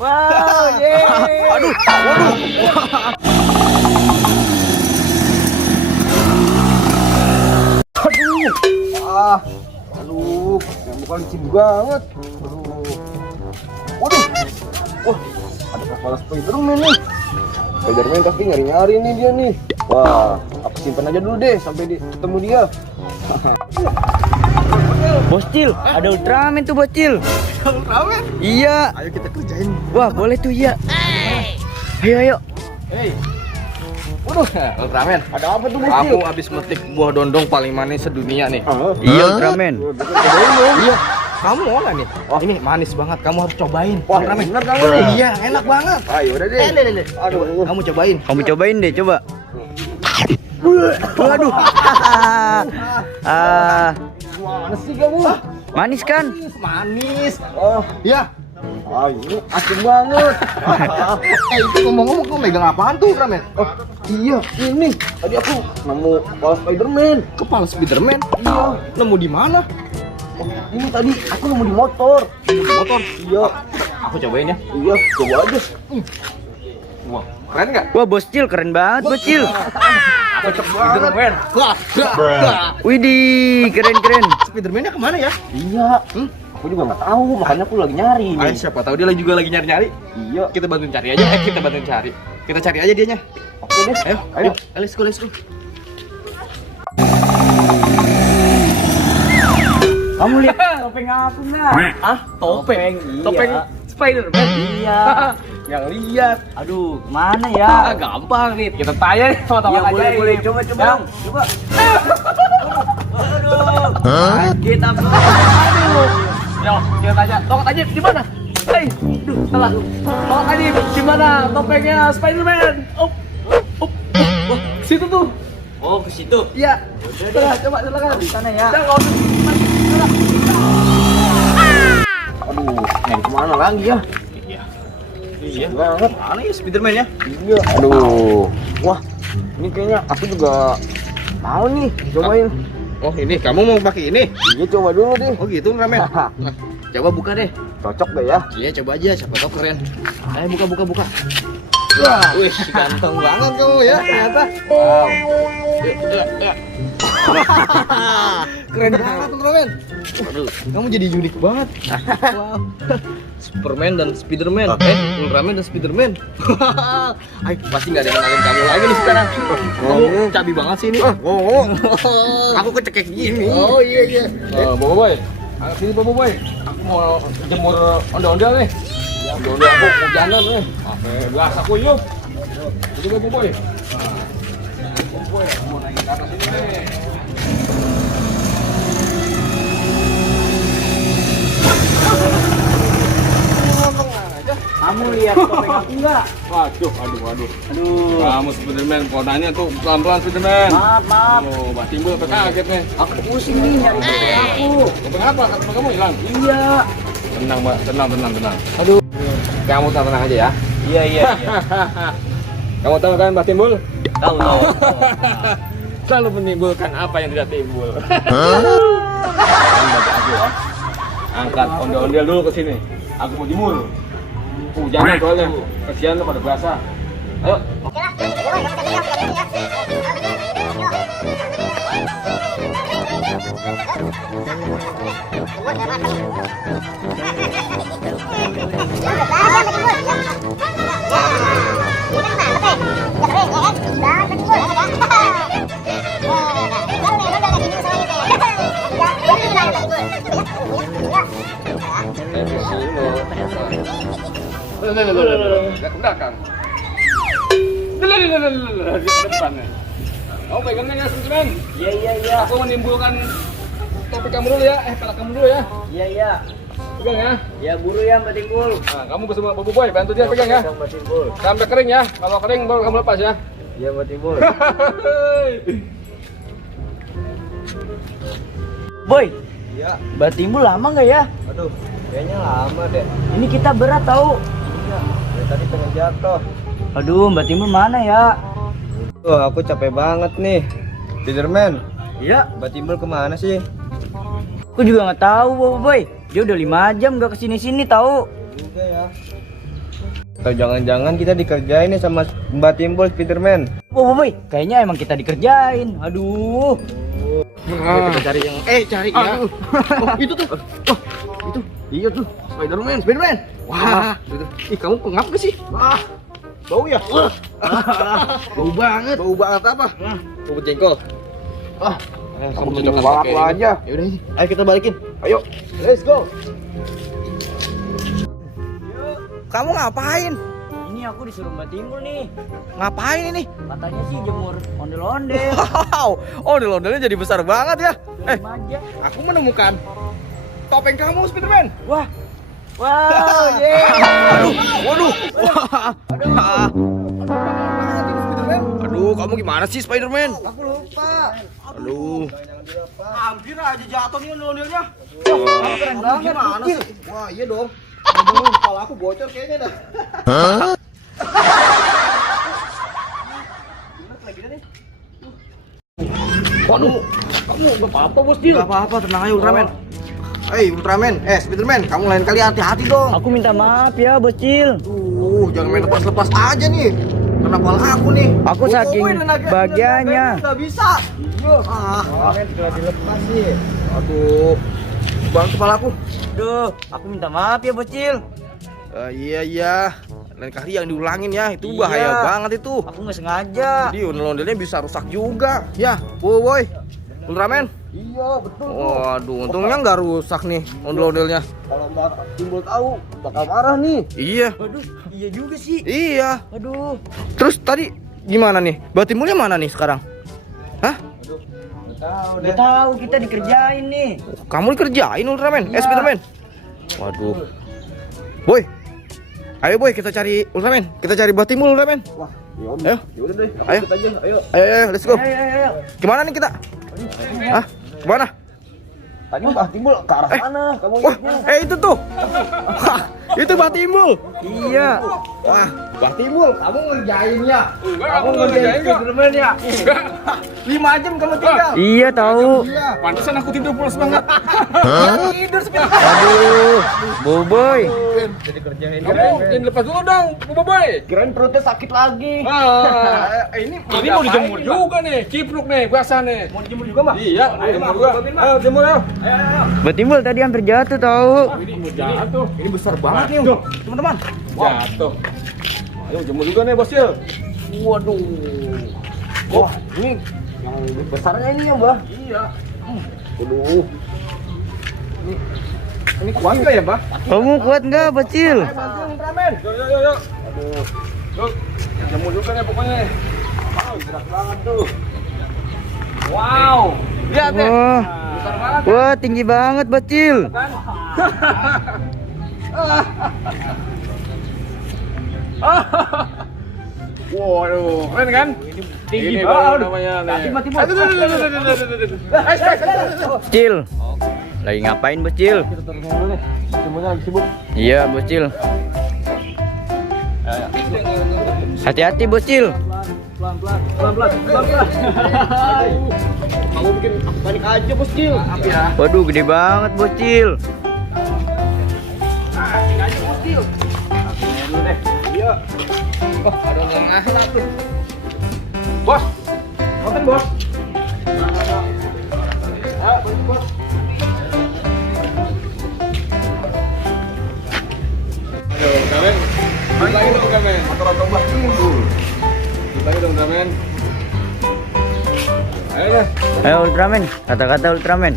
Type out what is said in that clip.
Wow, yeay. Aduh, waduh. Aduh, yang bukan licin banget. Aduh. Waduh. Wah, ada kepala Spiderman nih. Spiderman pasti nyari-nyari nih dia nih. Wah, aku simpan aja dulu deh sampai ketemu dia. Bocil, ada Ultraman tuh Bocil. Ultraman? Iya. Ayo kita kerjain. Wah, boleh tuh iya. Ayo, ayo. Hey. Waduh, Ultraman. Ada apa tuh Bocil? Aku habis metik buah dondong paling manis sedunia nih. Iya, Ultraman. Iya. Kamu mau nggak nih? Ini manis banget. Kamu harus cobain. Wah, Ultraman. bener kamu nih. Iya, enak banget. Ayo udah deh. Aduh, kamu cobain. Kamu cobain deh, coba. Waduh. Mana sih kamu? Manis kan? Manis. Oh, Ya. ini asin banget. Itu ngomong-ngomong kamu megang apaan tuh, Ultraman? Oh, iya, ini. Tadi aku nemu kepala Spiderman. Kepala Spiderman. Iya. Nemu di mana? Oh, ini tadi aku nemu di motor. Motor. Iya. Aku cobain ya. Iya, coba aja. Wah, keren nggak? Wah, Bocil keren banget, Bocil. Cocok Spiderman. Wah, Widih, keren-keren. Spiderman-nya kemana ya? Iya. Aku juga nggak tahu, makanya aku lagi nyari Ayo, nih. siapa tahu dia juga lagi nyari-nyari. Iya. Kita bantuin cari aja. Kita bantuin cari. Kita cari aja dianya. Oke deh. Ayo, Ayo. let's go, let's go. Kamu lihat topeng aku nggak? Ah, topeng. Iya. Topeng Spiderman. Iya. Yang lihat. Aduh, mana ya? Gampang nih. Kita tanya nih sama teman Ya, boleh, ajaib. boleh. Coba, coba. Ya. Coba. Aduh. Kaget aku. Aduh. Yo, kita tanya. Tongkat aja di mana? Hei, aduh, salah. Tongkat aja di mana topengnya Spiderman? Up. Wah, situ tuh. Oh, ke situ. Iya. Coba silakan. Di sana ya. Jangan nggak usah. Aduh, nyari kemana lagi ya? Iya. Banget. Mana ya Spiderman ya? Iya. Aduh. Wah, ini kayaknya aku juga mau nih cobain. Oh, ini kamu mau pakai ini? Iya, coba dulu deh. Oh gitu, Ramen. Nah, coba buka deh. Cocok deh ya. Iya, coba aja. Siapa tahu keren. Ayo buka. Wah, wih, ganteng banget kamu ya ternyata. Wow. Ya. Keren banget, Ramen. Aduh, kamu jadi unik banget. Wow. Superman dan Spiderman. Ultraman dan Spiderman. Ay, pasti nggak ada yang kenalin kamu lagi nih sekarang. Kamu cabi banget sih ini. Oh, aku kecekek gini. Oh iya. Bobo Boy, sini Bobo Boy. Aku mau jemur ondel-ondel nih. Ondel-ondel aku hujanan nih. Oke, gas aku yuk. Jadi Bobo Boy. Bobo Boy, aku mau naik ke atas ini nih. Kamu lihat topeng aku nggak? Waduh. Aduh. Kamu Spiderman, kodanya tuh pelan-pelan Spiderman. Maaf. Oh, Mbak Timbul kaget nih. Aku pusing nih nyari topeng aku. Topeng apa? Topeng kamu hilang? Iya. Tenang, Mbak. Tenang. Aduh. Kamu tenang aja ya. Iya. Kamu tahu kan Mbak Timbul? Tahu. Selalu menimbulkan apa yang tidak timbul. Kan baca aku ya. Angkat ondel-ondel dulu ke sini. Aku mau jemur. Jangan soalnya. Kasihan lu pada basah. Ayo. Ke belakang. Ke depan. Kamu pegangnya ya, Spiderman. Iya. Aku menimbulkan topi kamu dulu ya. Kepala kamu dulu ya. Iya. Pegang ya. Ya buru ya Mbak Timbul. Nah, kamu bersama Bobo Boy, bantu dia pegang ya. Mbak Timbul. Sampai kering ya. Kalau kering baru kamu lepas ya. Iya Mbak Timbul. Boy, Iya. Mbak Timbul lama nggak ya? Aduh, kayaknya lama deh. Ini kita berat tahu. Iya. Dari tadi pengen jatuh. Aduh, Mbak Timbul mana ya? Tuh, aku capek banget nih. Spiderman, Iya. Mbak Timbul kemana sih? Aku juga nggak tahu, Boy. Dia udah 5 jam nggak kesini-sini tahu. Juga ya. Atau jangan-jangan kita dikerjain nih sama Mbak Timbul Spiderman. Boy, kayaknya emang kita dikerjain. Aduh. Kita cari yang cari ya. Oh, itu tuh. Oh, itu. Iya tuh, Spiderman. Wah, ih kamu pengap gak sih? Wah, bau ya? Bau banget. Bau banget apa? Bau jengkol. Kamu cocokkan pakai aja. Ya udah ini. Ayo kita balikin. Ayo. Let's go. Kamu ngapain? Ini aku disuruh Mbak Timbul nih. Ngapain ini? Katanya sih jemur ondel-ondel. Wow, ondel-ondelnya jadi besar banget ya. Aja. Aku menemukan topeng kamu, Spiderman. Wah. Wow, yeay. Waduh. Aduh, kamu gimana sih, Spiderman? Aku lupa. Aduh. Hampir aja jatuh nih ondel-ondelnya. Keren banget. Gimana sih? Wah, iya dong. Aduh, kepala aku bocor kayaknya dah. Hah? Waduh, kamu gak apa-apa, Bos Jil. Gak apa-apa, tenang aja Ultraman. Hei Ultraman, Spiderman, kamu lain kali hati-hati dong. Aku minta maaf ya, Bocil. Jangan main lepas-lepas aja nih. Kenapa aku nih? Aku saking bahagianya. Nggak bisa. Sudah dilepas sih. Aduh, bang kepalaku. Duh, aku minta maaf ya, Bocil. Iya. Lain kali yang diulangin ya, itu bahaya banget itu. Aku nggak sengaja. Jadi ondel-ondelnya bisa rusak juga. Ya, boy. Ultraman. Iya, betul. Waduh, untungnya nggak rusak nih ondel-ondelnya. Kalau Mbak Timbul tahu, bakal marah nih. Iya. Waduh, iya juga sih. Iya. Aduh. Terus tadi gimana nih? Mbak Timbulnya mana nih sekarang? Hah? Udah tahu kita dikerjain nih. Kamu dikerjain Ultraman? Iya. Spiderman. Waduh. Boy. Ayo boy, kita cari Ultraman. Kita cari Mbak Timbul Ultraman. Wah, ayo. Yaudah deh. Ayo, let's go. Ayo. Gimana nih kita? Hah? Kemana? Tadi Mbak Timbul ke arah mana? Kamu Wah, itu tuh. Wah, itu Mbak Timbul. Iya. Wah, Mbak Timbul, kamu ngerjainnya. Kamu ngerjain Spiderman ya? 5 jam kamu tinggal. Iya tahu. Pantesan aku tidur pulas banget. Tidur Spiderman. Aduh, Boboy. Kamu jangan lepas dulu dong, Boboy. kirain perutnya sakit lagi. Ini mau dijemur juga nih, cipruk nih, biasa nih. Mau dijemur juga, Mbak? Iya, jemur juga. Ayo, jemur ayo. Mbak Timbul tadi hampir jatuh tahu. Ini mau jatuh. Ini besar banget nih, teman-teman. Jatuh. Ayo jemur juga nih, Bos Jil. Waduh. Wah, ini yang lebih besarnya ini ya, Mbak. Iya. Waduh. Ini kuat nggak ya, Mbak? Kamu kuat nggak, Bocil? Ultraman. Yuk. Aduh. Yuk, jemur juga nih pokoknya. Berat banget tuh. Wow. Lihat deh. Wah, Besar banget. wah tinggi banget, Bocil. Kan? Waduh, keren kan? Tinggi banget namanya nih. Bocil. Lagi ngapain, Bocil? Semuanya lagi sibuk. Iya, Bocil. Hati-hati, Bocil. Pelan-pelan. Kamu bikin panik aja, Bos Jil. Waduh, gede banget, Bocil. Iya. Oh, ada yang ngasih tuh. Bos. Makan, Bos. Ayo, Gamen. Balik lagi dong, Gamen. Motor Mbak Timbul. Balik lagi dong, Gamen. Ayo deh. Ayo Ultraman, kata-kata Ultraman.